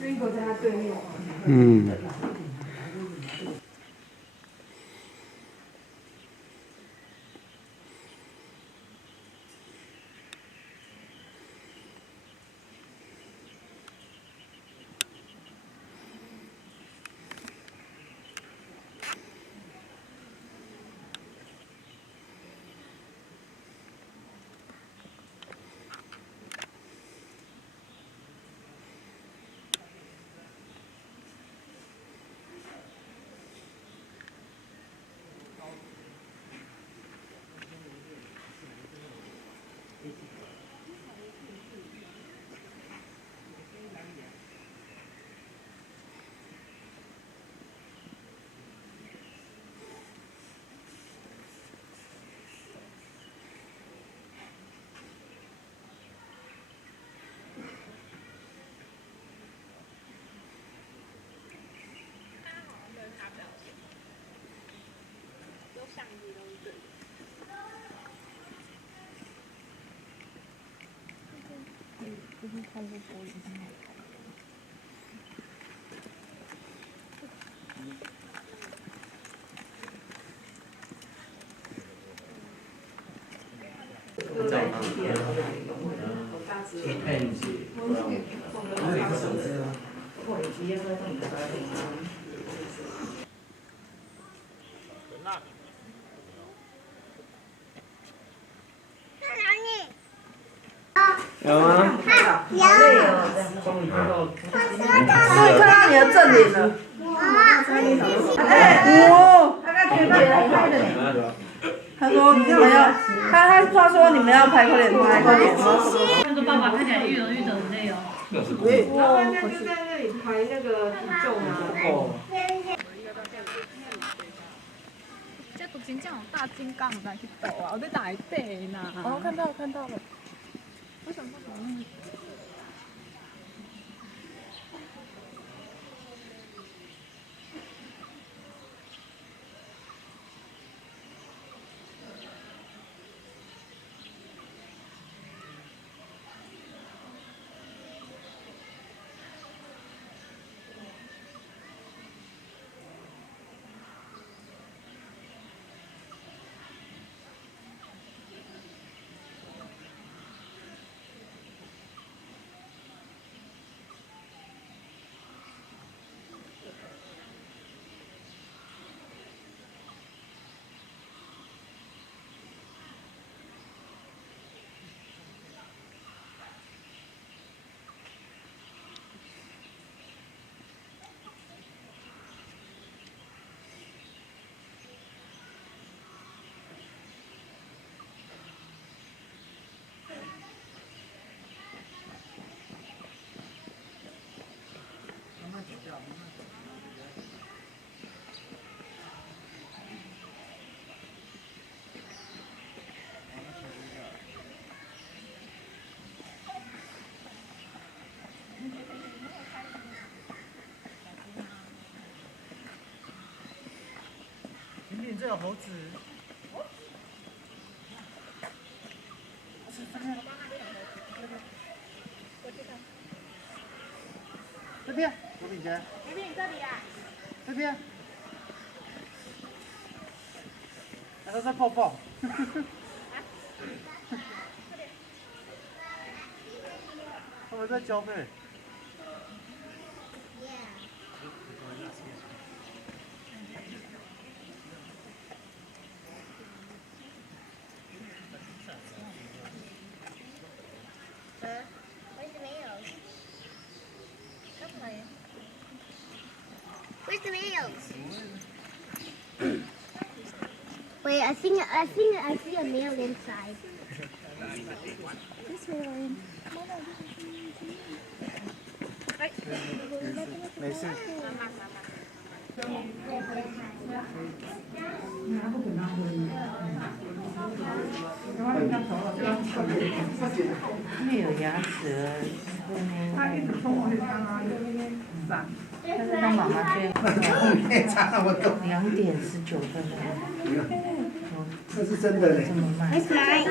Ringo 在他对面。嗯。就是看这玻璃很好看。有吗？有。终于看到你的正脸了。哦，他说你们要，他说你们要拍，快点拍，快点。那个爸爸看起来育儿育得很累哦。哇，他就在那里排那个体重啊。这都真正有大金刚在去抖啊！我在哪底呢？哦，看到了，看到了。为什么不容易？这有猴子。这边，左饼姐。这边这里啊。这边。来，他在抱抱。他们在交配。Where's the males? Wait, I think I see a male inside. This one. 没事。没有牙齿，他一直冲我去看他闪，但是他妈妈却2:19这是真的嘞。Where's mine?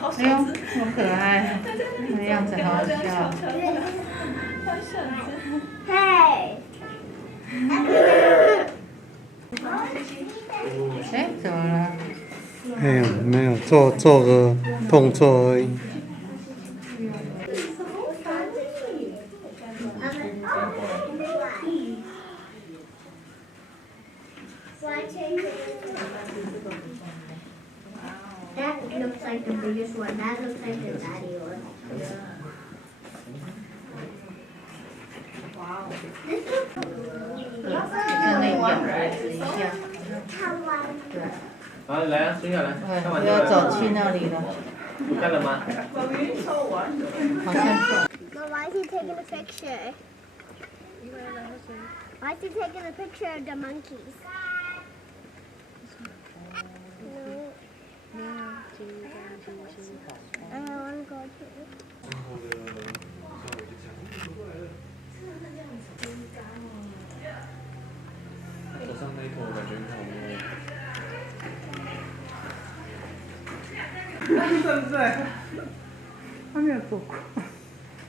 好哎呦，小只，好可爱，那样子好好笑。好小只。嘿，哎，怎么了？没有做个动作而已。That looks like the biggest one. That looks like the daddy one. Wow. This looks 在那咬一下，对，好，来啊，蹲下来，看完就要来。走去那里了，看了吗？好像。 But why is he taking a picture? Why is he taking a picture of the monkeys? I want to go too. 手上那一坨感觉很好摸。对不对？他没有做过。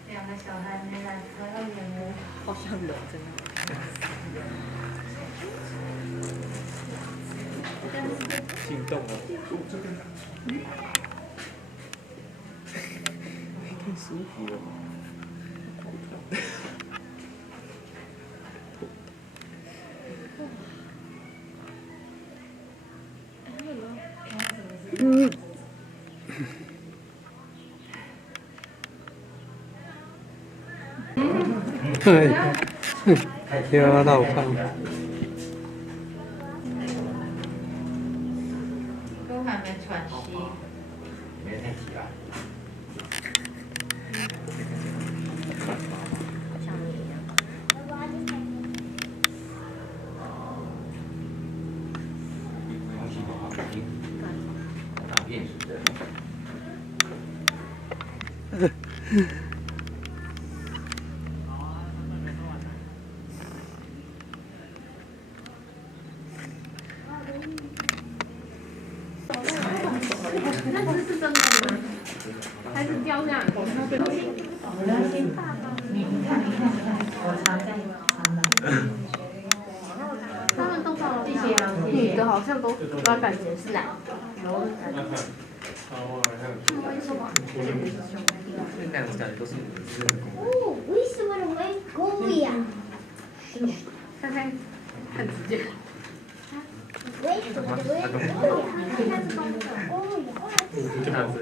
两个小孩没来，还要摸。好像有，真的。心动哦。更舒服哦。对，又要绕胖。都还没喘息。没太起来。打便是的。还是掉下来？我常在常的。他们都到了谢谢啊，女的好像都把感觉是男的，然后看我感觉都是女的。 Oh, we still want to wait. Go, yeah. 看看看直接。 Wait, wait, wait. Oh, yeah. 这样子。